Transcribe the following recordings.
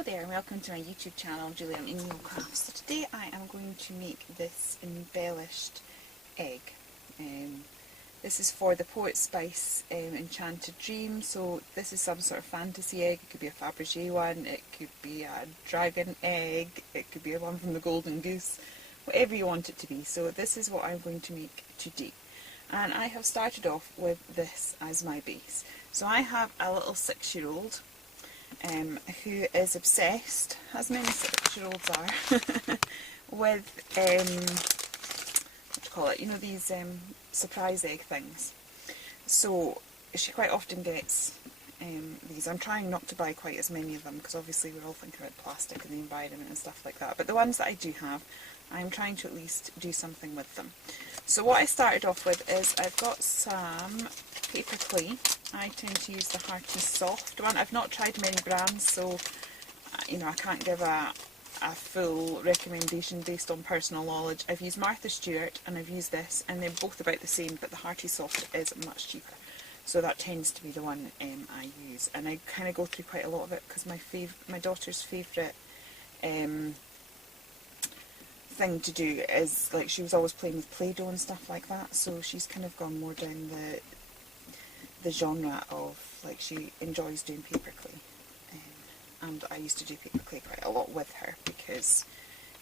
Hello there and welcome to my YouTube channel, Julie on Indigo Crafts. So today I am going to make this embellished egg. This is for the Poetspice Enchanted Dreams. So this is some sort of fantasy egg. It could be a Fabergé one, it could be a dragon egg, it could be one from the Golden Goose, whatever you want it to be. So this is what I'm going to make today. And I have started off with this as my base. So I have a little 6-year-old who is obsessed, as many 6-year-olds are, with, what do you call it, you know, these surprise egg things. So she quite often gets these. I'm trying not to buy quite as many of them because obviously we're all thinking about plastic and the environment and stuff like that. But the ones that I do have, I'm trying to at least do something with them. So what I started off with is I've got some paper clay. I tend to use the Hearty Soft one. I've not tried many brands, so you know, I can't give a full recommendation based on personal knowledge. I've used Martha Stewart and I've used this, and they're both about the same, but the Hearty Soft is much cheaper. So that tends to be the one I use, and I kind of go through quite a lot of it because my daughter's favourite thing to do is, like, she was always playing with Play-Doh and stuff like that, so she's kind of gone more down the genre of, like, she enjoys doing paper clay. And I used to do paper clay quite a lot with her because,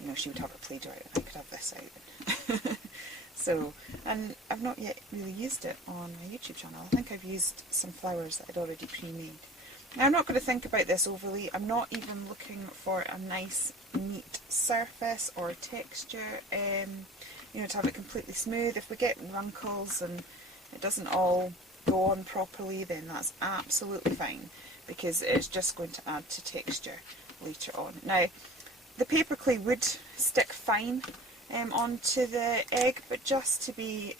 you know, she would have a Play-Doh out and I could have this out. So, and I've not yet really used it on my YouTube channel. I think I've used some flowers that I'd already pre-made. Now, I'm not going to think about this overly. I'm not even looking for a nice, neat surface or texture, you know, to have it completely smooth. If we get wrinkles and it doesn't all go on properly, then that's absolutely fine, because it's just going to add to texture later on. Now, the paper clay would stick fine onto the egg, but just to be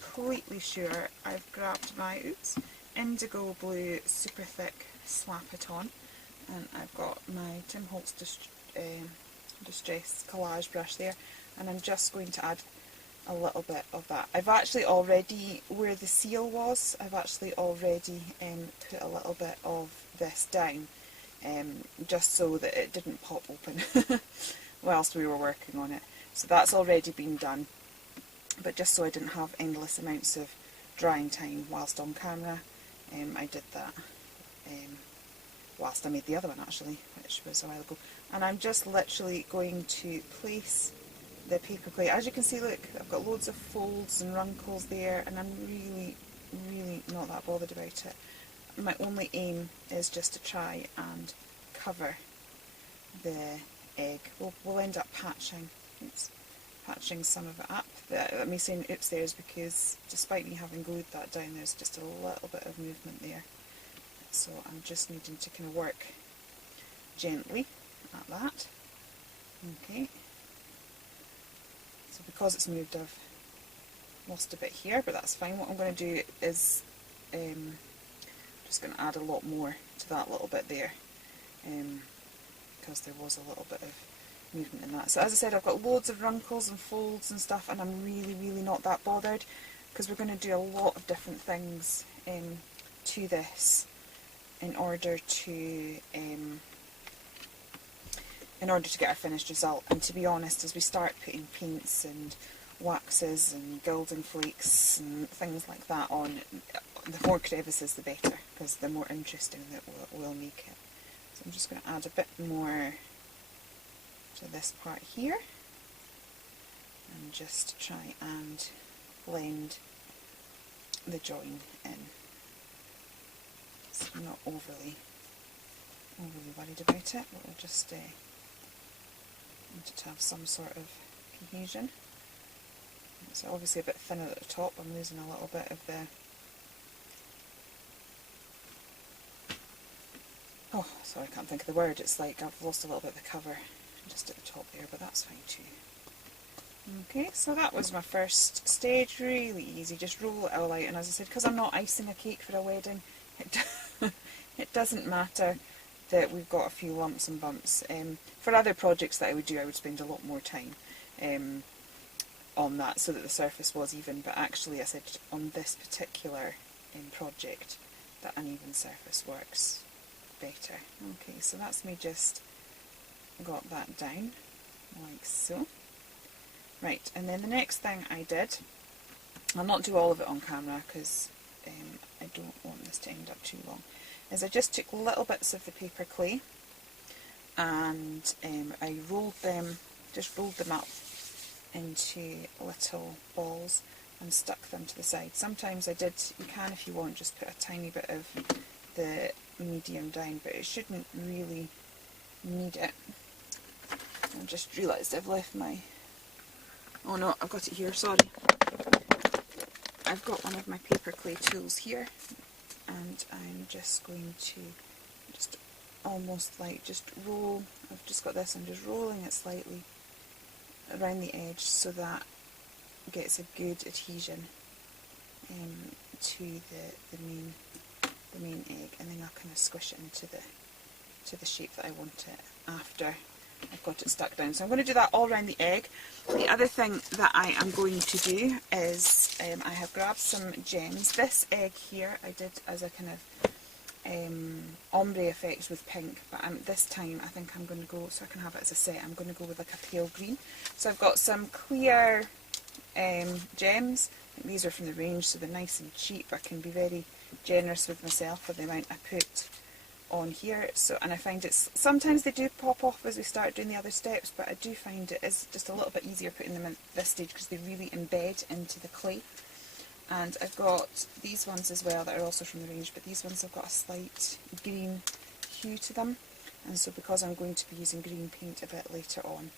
completely sure, I've grabbed my indigo blue super thick Slap It On, and I've got my Tim Holtz Distress Collage brush there, and I'm just going to add a little bit of that. I've actually already, where the seal was, I've actually already put a little bit of this down, just so that it didn't pop open whilst we were working on it. So that's already been done, but just so I didn't have endless amounts of drying time whilst on camera, I did that whilst I made the other one actually, which was a while ago. And I'm just literally going to place the paper clay. As you can see, look, I've got loads of folds and wrinkles there, and I'm really, really not that bothered about it. My only aim is just to try and cover the egg. We'll end up patching some of it up. Let me say oops there is because despite me having glued that down, there's just a little bit of movement there. So I'm just needing to kind of work gently at that. Okay. So because it's moved, I've lost a bit here, but that's fine. What I'm going to do is just going to add a lot more to that little bit there, because there was a little bit of movement in that. So as I said, I've got loads of wrinkles and folds and stuff, and I'm really, really not that bothered because we're going to do a lot of different things to this in order to get our finished result. And to be honest, as we start putting paints and waxes and gilding flakes and things like that on, the more crevices the better, because the more interesting that we'll make it. So I'm just going to add a bit more to this part here and just try and blend the join in. So I'm not overly worried about it, but we'll just want it to have some sort of cohesion. It's obviously a bit thinner at the top. I'm losing a little bit of the... oh, sorry, I can't think of the word. It's like I've lost a little bit of the cover just at the top there, but that's fine too. Okay, so that was my first stage. Really easy, just roll it all out, and as I said, because I'm not icing a cake for a wedding, it doesn't matter that we've got a few lumps and bumps. For other projects that I would do, I would spend a lot more time on that so that the surface was even, but actually I said on this particular project that uneven surface works better. Okay, so that's me just got that down like so. Right, and then the next thing I did, I'll not do all of it on camera because I don't want this to end up too long, is I just took little bits of the paper clay and I just rolled them up into little balls and stuck them to the side. Sometimes you can if you want, just put a tiny bit of the medium down, but it shouldn't really need it. I just realised I've left my, oh no, I've got it here, sorry. I've got one of my paper clay tools here, and I'm just going to almost like just roll, I've just got this, I'm just rolling it slightly around the edge so that gets a good adhesion to the main egg, and then I'll kind of squish it into the shape that I want it after I've got it stuck down. So I'm going to do that all around the egg. The other thing that I am going to do is I have grabbed some gems. This egg here I did as a kind of ombre effect with pink, but this time I think I'm going to go, so I can have it as a set, I'm going to go with like a pale green. So I've got some clear gems. I think these are from the range, so they're nice and cheap. I can be very generous with myself for the amount I put on here. So, and I find it's, sometimes they do pop off as we start doing the other steps, but I do find it is just a little bit easier putting them at this stage because they really embed into the clay. And I've got these ones as well that are also from the range, but these ones have got a slight green hue to them, and so because I'm going to be using green paint a bit later on,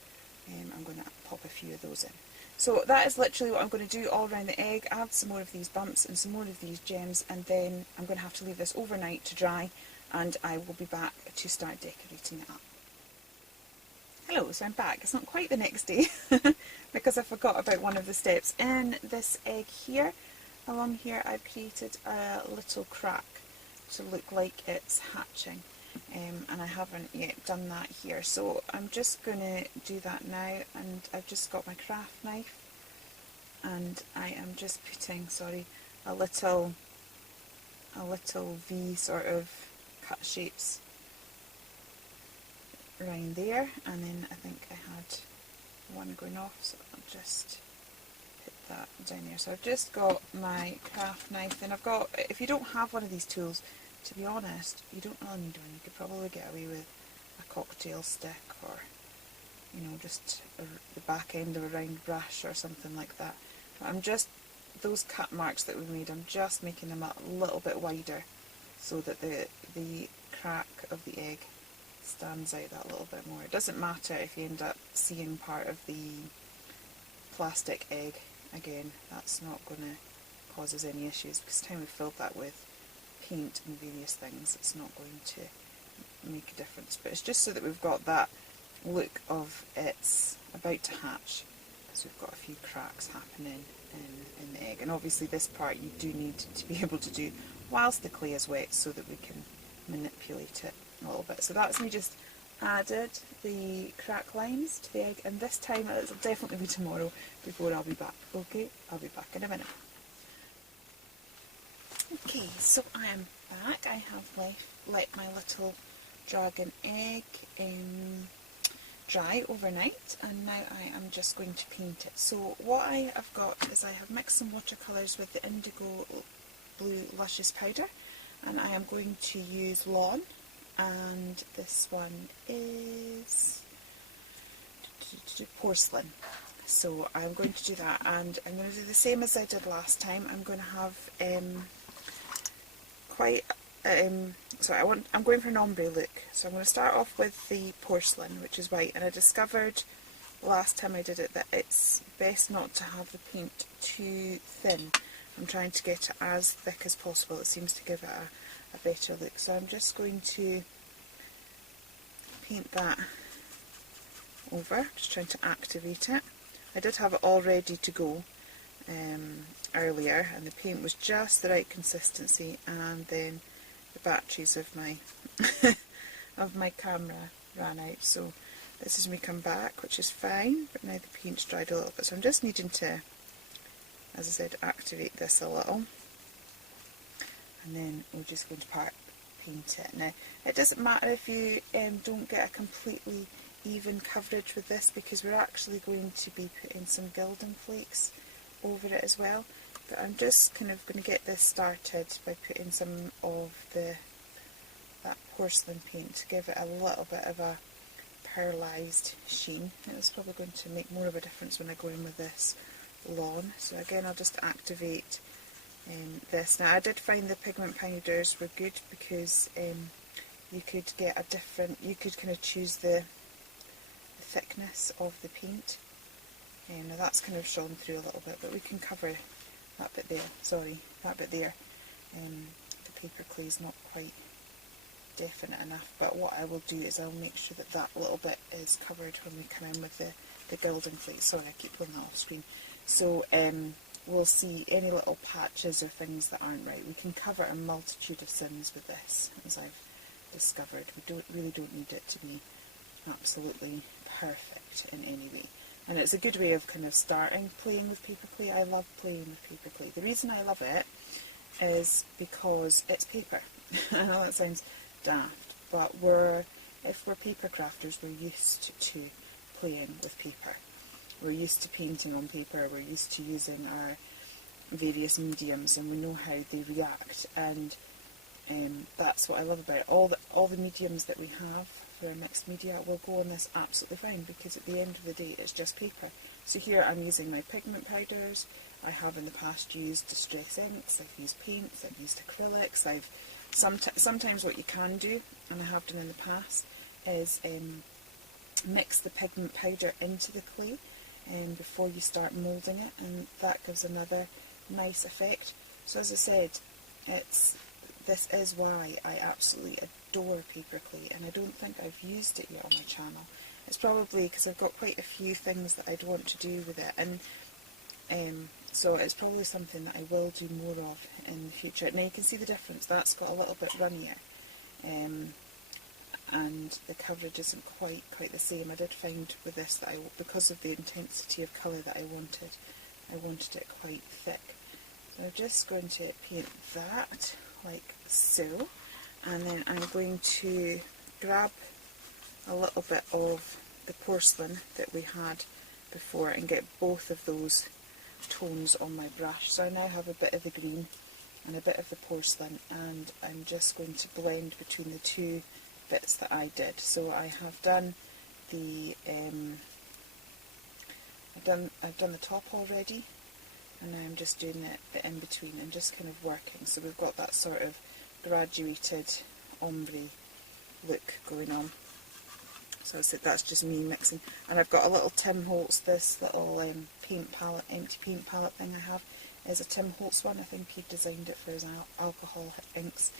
I'm going to pop a few of those in. So that is literally what I'm going to do all around the egg, add some more of these bumps and some more of these gems, and then I'm going to have to leave this overnight to dry, and I will be back to start decorating it up. Hello, so I'm back. It's not quite the next day because I forgot about one of the steps. In this egg here, along here, I've created a little crack to look like it's hatching, and I haven't yet done that here. So I'm just going to do that now, and I've just got my craft knife, and I am just putting, a little V sort of cut shapes around there, and then I think I had one going off, so I'll just put that down there. So I've just got my craft knife, and I've got, if you don't have one of these tools, to be honest, you don't really need one. You could probably get away with a cocktail stick, or just the back end of a round brush or something like that. But I'm just, those cut marks that we made, I'm just making them a little bit wider so that the crack of the egg stands out that little bit more. It doesn't matter if you end up seeing part of the plastic egg again, that's not going to cause us any issues, because the time we've filled that with paint and various things, it's not going to make a difference. But it's just so that we've got that look of it's about to hatch, because we've got a few cracks happening in the egg. And obviously this part you do need to be able to do whilst the clay is wet, so that we can manipulate it a little bit. So that's me just added the crack lines to the egg, and this time it'll definitely be tomorrow before I'll be back. Okay, I'll be back in a minute. Okay, so I am back. I have let my little dragon egg dry overnight, and now I am just going to paint it. So what I have got is I have mixed some watercolours with the indigo blue luscious powder, and I am going to use lawn, and this one is porcelain. So I'm going to do that, and I'm going to do the same as I did last time. I'm going to have I'm going for an ombre look. So I'm going to start off with the porcelain, which is white, and I discovered last time I did it that it's best not to have the paint too thin. I'm trying to get it as thick as possible. It seems to give it a better look. So I'm just going to paint that over, just trying to activate it. I did have it all ready to go earlier, and the paint was just the right consistency, and then the batteries of my of my camera ran out. So this is me come back, which is fine, but now the paint's dried a little bit. So I'm just needing to, as I said, activate this a little, and then we're just going to paint it. Now, it doesn't matter if you don't get a completely even coverage with this, because we're actually going to be putting some gilding flakes over it as well. But I'm just kind of going to get this started by putting some of that porcelain paint to give it a little bit of a pearlized sheen. It's probably going to make more of a difference when I go in with this lawn. So again, I'll just activate this. Now, I did find the pigment powders were good because you could get a different, you could kind of choose the thickness of the paint. Now that's kind of shone through a little bit, but we can cover that bit there. Sorry, that bit there. The paper clay is not quite definite enough, but what I will do is I'll make sure that that little bit is covered when we come in with the gilding flakes. Sorry, I keep pulling that off screen. So we'll see any little patches or things that aren't right. We can cover a multitude of sins with this, as I've discovered. We really don't need it to be absolutely perfect in any way. And it's a good way of kind of starting playing with paper clay. I love playing with paper clay. The reason I love it is because it's paper. I know that sounds daft, but if we're paper crafters, we're used to playing with paper. We're used to painting on paper, we're used to using our various mediums, and we know how they react, and that's what I love about it. All the mediums that we have for our mixed media will go on this absolutely fine, because at the end of the day it's just paper. So here I'm using my pigment powders. I have in the past used distress inks, I've used paints, I've used acrylics. Sometimes what you can do, and I have done in the past, is mix the pigment powder into the clay before you start moulding it, and that gives another nice effect. So as I said, this is why I absolutely adore paper clay, and I don't think I've used it yet on my channel. It's probably because I've got quite a few things that I'd want to do with it, and so it's probably something that I will do more of in the future. Now you can see the difference. That's got a little bit runnier, and the coverage isn't quite the same. I did find with this that because of the intensity of colour that I wanted it quite thick. So I'm just going to paint that like so, and then I'm going to grab a little bit of the porcelain that we had before and get both of those tones on my brush. So I now have a bit of the green and a bit of the porcelain, and I'm just going to blend between the two bits that I did. So I have done the I've done the top already, and now I'm just doing the in between and just kind of working. So we've got that sort of graduated ombre look going on. So I said that's just me mixing, and I've got a little Tim Holtz, this little paint palette, empty paint palette thing I have is a Tim Holtz one. I think he designed it for his alcohol inks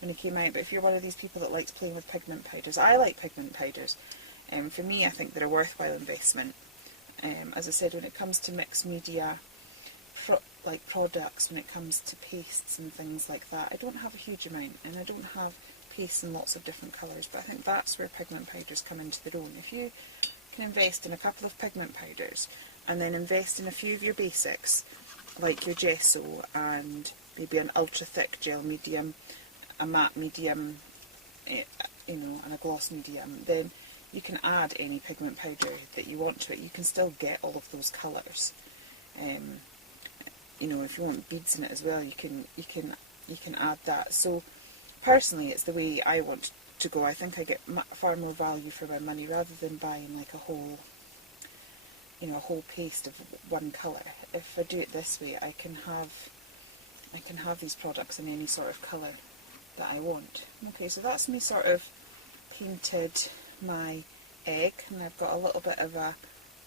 when he came out. But if you're one of these people that likes playing with pigment powders, I like pigment powders. For me, I think they're a worthwhile investment. As I said, when it comes to mixed media, like products, when it comes to pastes and things like that, I don't have a huge amount, and I don't have pastes in lots of different colours, but I think that's where pigment powders come into their own. If you can invest in a couple of pigment powders and then invest in a few of your basics, like your gesso and maybe an ultra thick gel medium, a matte medium, and a gloss medium, then you can add any pigment powder that you want to it. You can still get all of those colours. If you want beads in it as well, you can add that. So personally, it's the way I want to go. I think I get far more value for my money rather than buying like a whole paste of one colour. If I do it this way, I can have these products in any sort of colour that I want. Okay, so that's me sort of painted my egg, and I've got a little bit of a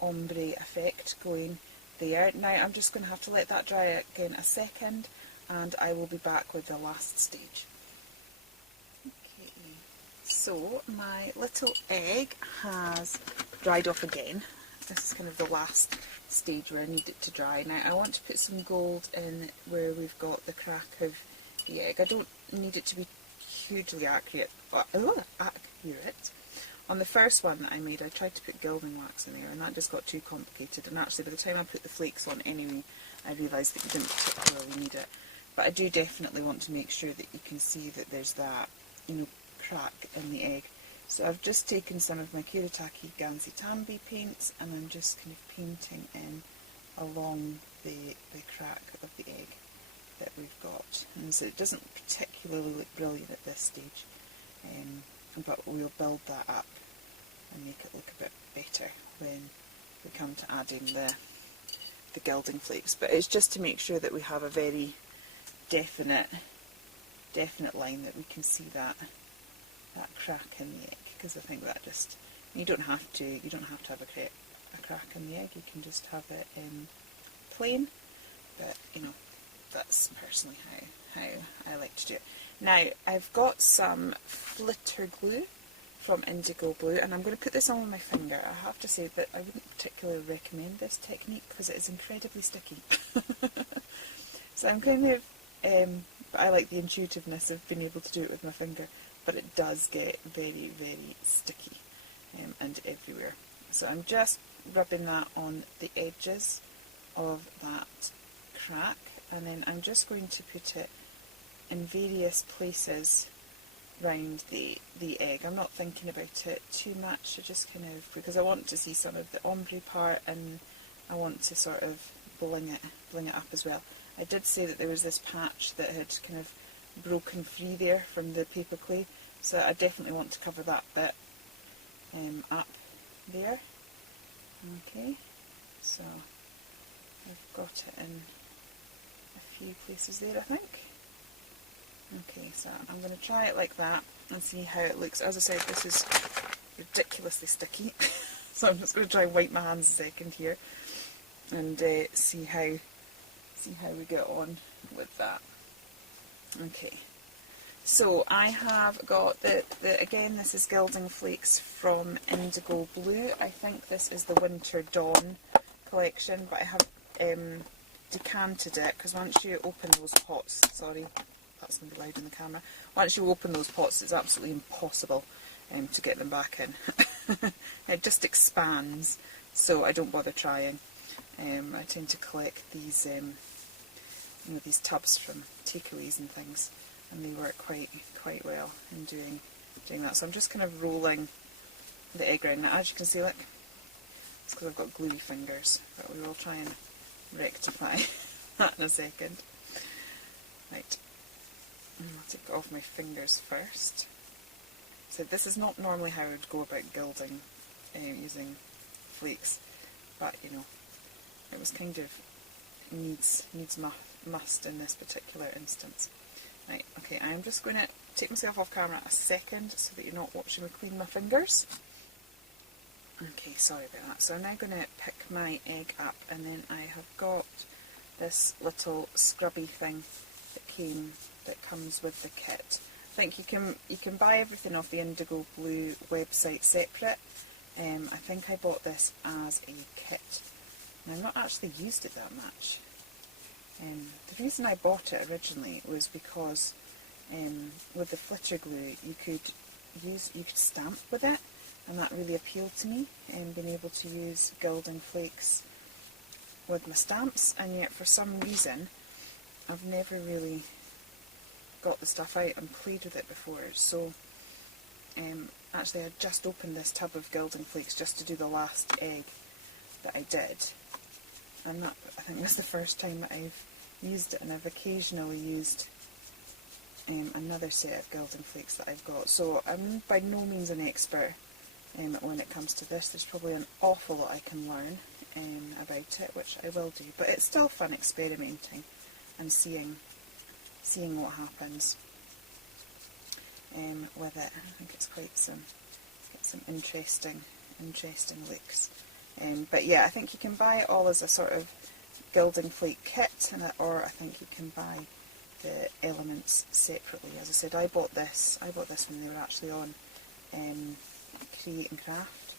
ombre effect going there. Now I'm just going to have to let that dry again a second, and I will be back with the last stage. Okay, so my little egg has dried off again. This is kind of the last stage where I need it to dry. Now I want to put some gold in where we've got the crack of the egg. I don't need it to be hugely accurate, but accurate. On the first one that I made, I tried to put gilding wax in there, and that just got too complicated, and actually by the time I put the flakes on anyway, I realised that you didn't particularly need it. But I do definitely want to make sure that you can see that there's that you know, crack in the egg. So I've just taken some of my Kuretake Ganzi Tambi paints and I'm just kind of painting in along the crack of the egg that we've got. And so it doesn't particularly look brilliant at this stage, but we'll build that up and make it look a bit better when we come to adding the gilding flakes. But it's just to make sure that we have a very definite line that we can see that crack in the egg, because I think that just, you don't have to have a crack in the egg, you can just have it plain, but you know, that's personally how I like to do it. Now I've got some flitter glue from Indigo Blue, and I'm going to put this on with my finger. I have to say that I wouldn't particularly recommend this technique because it is incredibly sticky. So I'm kind of, but I like the intuitiveness of being able to do it with my finger, but it does get very, very sticky and everywhere. So I'm just rubbing that on the edges of that crack, and then I'm just going to put it in various places round the egg. I'm not thinking about it too much, I just kind of, because I want to see some of the ombre part and I want to sort of bling it up as well. I did say that there was this patch that had kind of broken free there from the paper clay, so I definitely want to cover that bit up there. Okay, so I've got it in a few places there, I think. Okay, so I'm going to try it like that and see how it looks. As I said, this is ridiculously sticky, so I'm just going to try and wipe my hands a second here and see how we get on with that. Okay, so I have got again, this is Gilding Flakes from Indigo Blue. I think this is the Winter Dawn collection, but I have decanted it, because once you open those pots, sorry, that's going to be loud in the camera, once you open those pots it's absolutely impossible to get them back in. It just expands, so I don't bother trying. I tend to collect these you know, these tubs from takeaways and things, and they work quite well in doing that. So I'm just kind of rolling the egg around. Now as you can see, look, it's because I've got gluey fingers, but we will try and rectify that in a second. Right, I'll take it off my fingers first. So this is not normally how I would go about gilding using flakes, but you know, it was kind of needs must in this particular instance. Right, okay, I'm just going to take myself off camera a second so that you're not watching me clean my fingers. Okay, sorry about that. So I'm now going to pick my egg up, and then I have got this little scrubby thing that comes with the kit. I think you can buy everything off the Indigo Blue website separate. I think I bought this as a kit, and I've not actually used it that much. The reason I bought it originally was because with the flitter glue you could stamp with it, and that really appealed to me, being able to use gilding flakes with my stamps, and yet for some reason I've never really got the stuff out and played with it before. So actually I just opened this tub of gilding flakes just to do the last egg that I did, and that, I think, was the first time that I've used it, and I've occasionally used another set of gilding flakes that I've got. So I'm by no means an expert when it comes to this. There's probably an awful lot I can learn about it, which I will do, but it's still fun experimenting and seeing what happens with it. I think it's quite some interesting looks. But yeah, I think you can buy it all as a sort of gilding flake kit, or I think you can buy the elements separately. As I said, I bought this when they were actually on Create and Craft,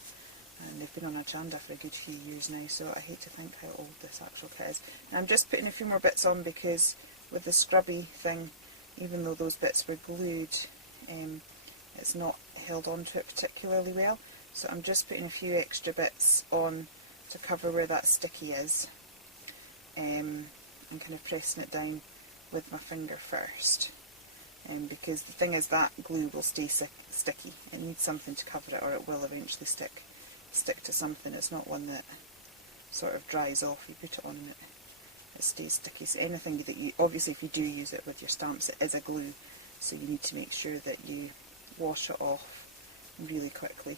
and they've been on Agenda for a good few years now, so I hate to think how old this actual kit is. And I'm just putting a few more bits on because with the scrubby thing, even though those bits were glued, it's not held onto it particularly well. So I'm just putting a few extra bits on to cover where that sticky is, and kind of pressing it down with my finger first. because the thing is that glue will stay sticky. It needs something to cover it, or it will eventually stick to something. It's not one that sort of dries off. You put it on and it stays sticky. So anything that you, obviously if you do use it with your stamps, it is a glue, so you need to make sure that you wash it off really quickly.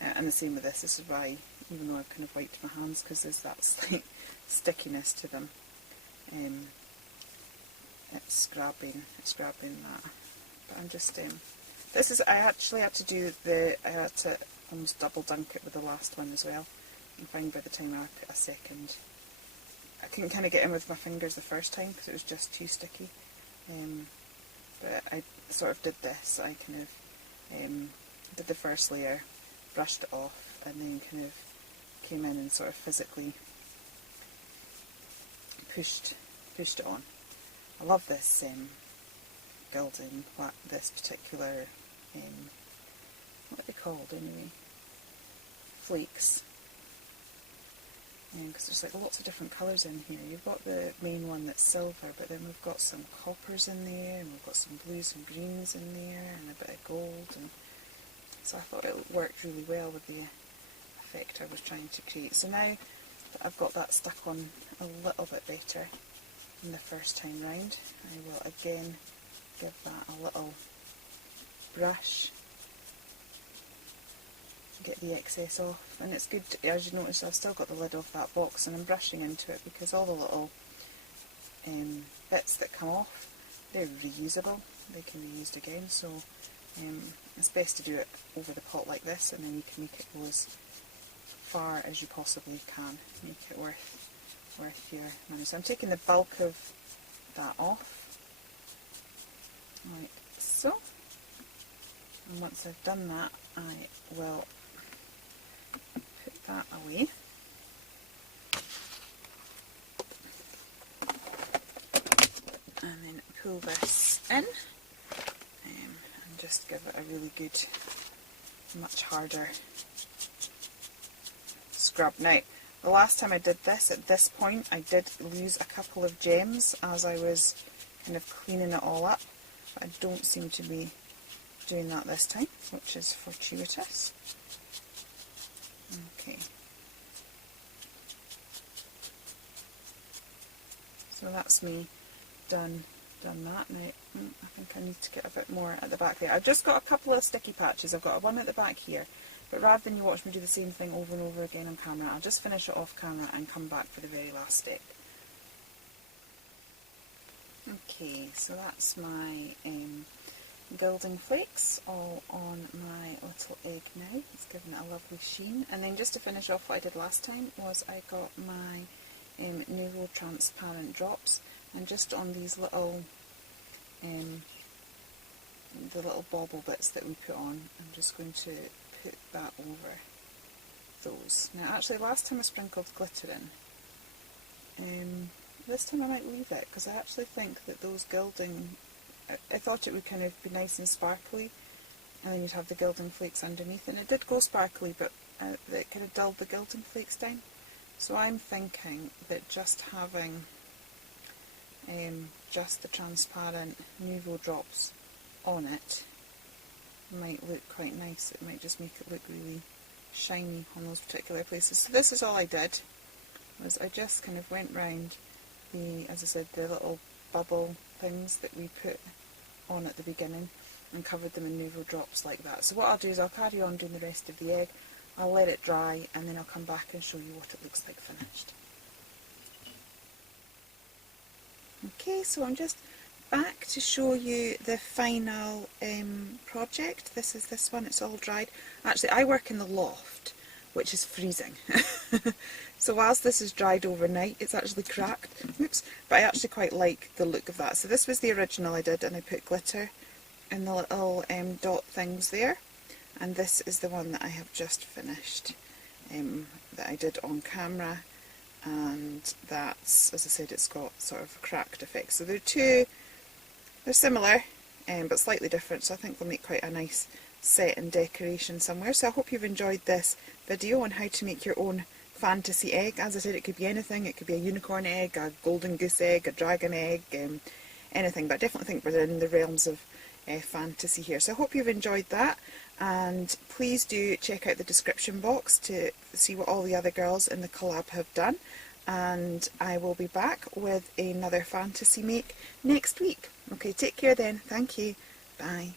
And the same with this. This is why, even though I've kind of wiped my hands, because there's that slight stickiness to them. It's scrubbing that. But I'm just this is, I actually had to do I had to almost double dunk it with the last one as well. And find by the time I put a second, I couldn't kind of get in with my fingers the first time because it was just too sticky. But I sort of did this. I kind of did the first layer, brushed it off, and then kind of came in and sort of physically pushed it on. I love this gilding, this particular, what are they called anyway? Flakes. Because there's like lots of different colours in here. You've got the main one that's silver, but then we've got some coppers in there, and we've got some blues and greens in there, and a bit of gold. And so I thought it worked really well with the effect I was trying to create. So now that I've got that stuck on a little bit better than the first time round, I will again give that a little brush, get the excess off. And it's good, as you notice, I've still got the lid off that box and I'm brushing into it, because all the little bits that come off, they're reusable, they can be used again. So it's best to do it over the pot like this, and then you can make it go as far as you possibly can, make it worth your money. So I'm taking the bulk of that off, like so, and once I've done that, I will put that away. And then pull this in, and just give it a really good, much harder scrub. Now, the last time I did this, at this point, I did lose a couple of gems as I was kind of cleaning it all up, but I don't seem to be doing that this time, which is fortuitous. Okay. So that's me done that. Now, I think I need to get a bit more at the back there. I've just got a couple of sticky patches. I've got one at the back here, but rather than you watch me do the same thing over and over again on camera, I'll just finish it off camera and come back for the very last step. Okay, so that's my gilding flakes all on my little egg now. It's given it a lovely sheen. And then just to finish off, what I did last time was I got my Nuvo transparent drops, and just on these little the little bauble bits that we put on, I'm just going to put that over those. Now actually last time I sprinkled glitter in, this time I might leave it, because I actually think that those gilding, I thought it would kind of be nice and sparkly, and then you'd have the gilding flakes underneath, and it did go sparkly, but it kind of dulled the gilding flakes down. So I'm thinking that just having just the transparent Nuvo drops on it might look quite nice. It might just make it look really shiny on those particular places. So this is all I did, was I just kind of went round the, as I said, the little bubble things that we put on at the beginning and covered them in Nuvo drops like that. So what I'll do is I'll carry on doing the rest of the egg, I'll let it dry, and then I'll come back and show you what it looks like finished. Okay, so I'm just back to show you the final project. This is this one, it's all dried. Actually, I work in the loft, which is freezing. So whilst this is dried overnight, it's actually cracked. Oops, but I actually quite like the look of that. So this was the original I did, and I put glitter in the little dot things there. And this is the one that I have just finished, that I did on camera. And that's, as I said, it's got sort of a cracked effect. So they're similar, but slightly different, so I think they'll make quite a nice set and decoration somewhere. So I hope you've enjoyed this video on how to make your own fantasy egg. As I said, it could be anything. It could be a unicorn egg, a golden goose egg, a dragon egg, anything, but I definitely think we're in the realms of fantasy here. So I hope you've enjoyed that, and please do check out the description box to see what all the other girls in the collab have done, and I will be back with another fantasy make next week. Okay, take care then. Thank you. Bye.